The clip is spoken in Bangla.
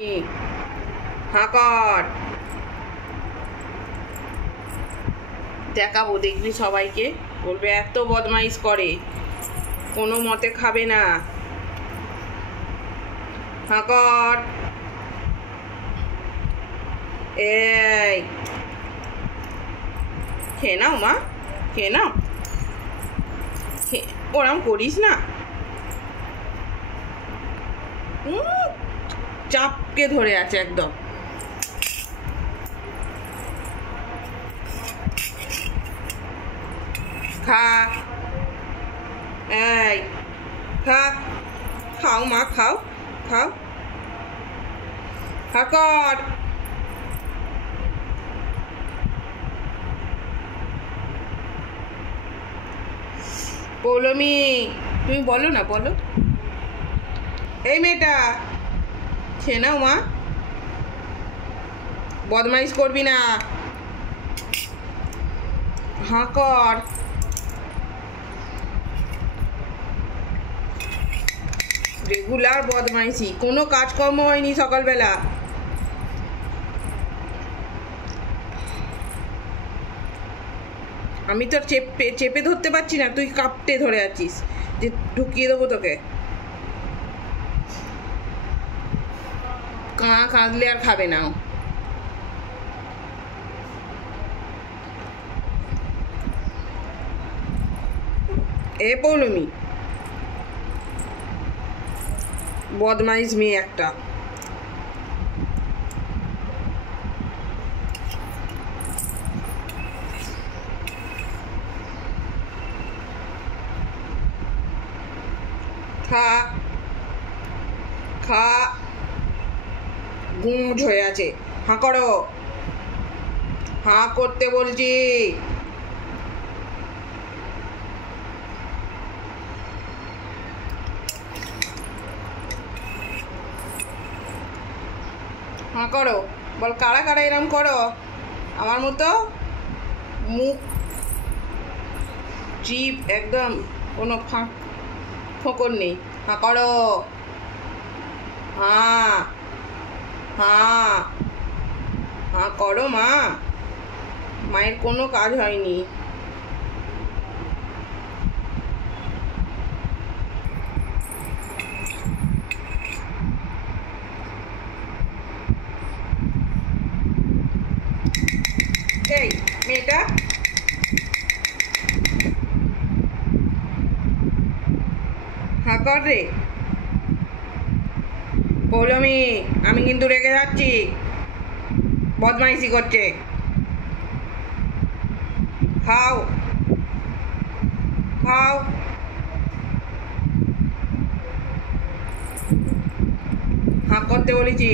হাঁ কর, দেখাবো দেখবি সবাইকে, বলবে এত বদমাইশ করে, কোনো মতে খাবে না। হাঁ কর, এই খেয়ে নাও মা, খেয়ে নাও, ওরম করিস না, চাপকে ধরে আছে একদম। খা, এই খা, খাও মা, খাও খাও, খা কর। পৌলমি, তুমি বলো না, বলো। এই মেয়েটা খেয়ে নাও মা, বদমাইশ করবি না। হাঁ কর, রেগুলার বদমাইশি, কোনো কাজকর্ম হয়নি সকালবেলা। আমি তো চেপে চেপে ধরতে পারছি না, তুই কাঁপতে ধরে আছিস যে ঢুকিয়ে দেবো তোকে। কাঁদলে আর খাবে না। এ পৌলমি, বদমাইশ মেয়ে একটা। খা খা, গুম হয়ে আছে। হাঁ করো, হাঁ করতে বলছি। হাঁ করো, বল কারা কারা এরম করো আমার মতো, মুখ জিভ একদম কোনো ফোকর নেই। হাঁ করো, হাঁ হাঁ হাঁ করো মা, মায়ের কোনো কাজ হয়নি। এই মেয়েটা হাঁ কর রে। পৌলমি, আমি কিন্তু রেগে যাচ্ছি, বদমাইশি করছে। খাও খাও, হাঁ করতে বলেছি।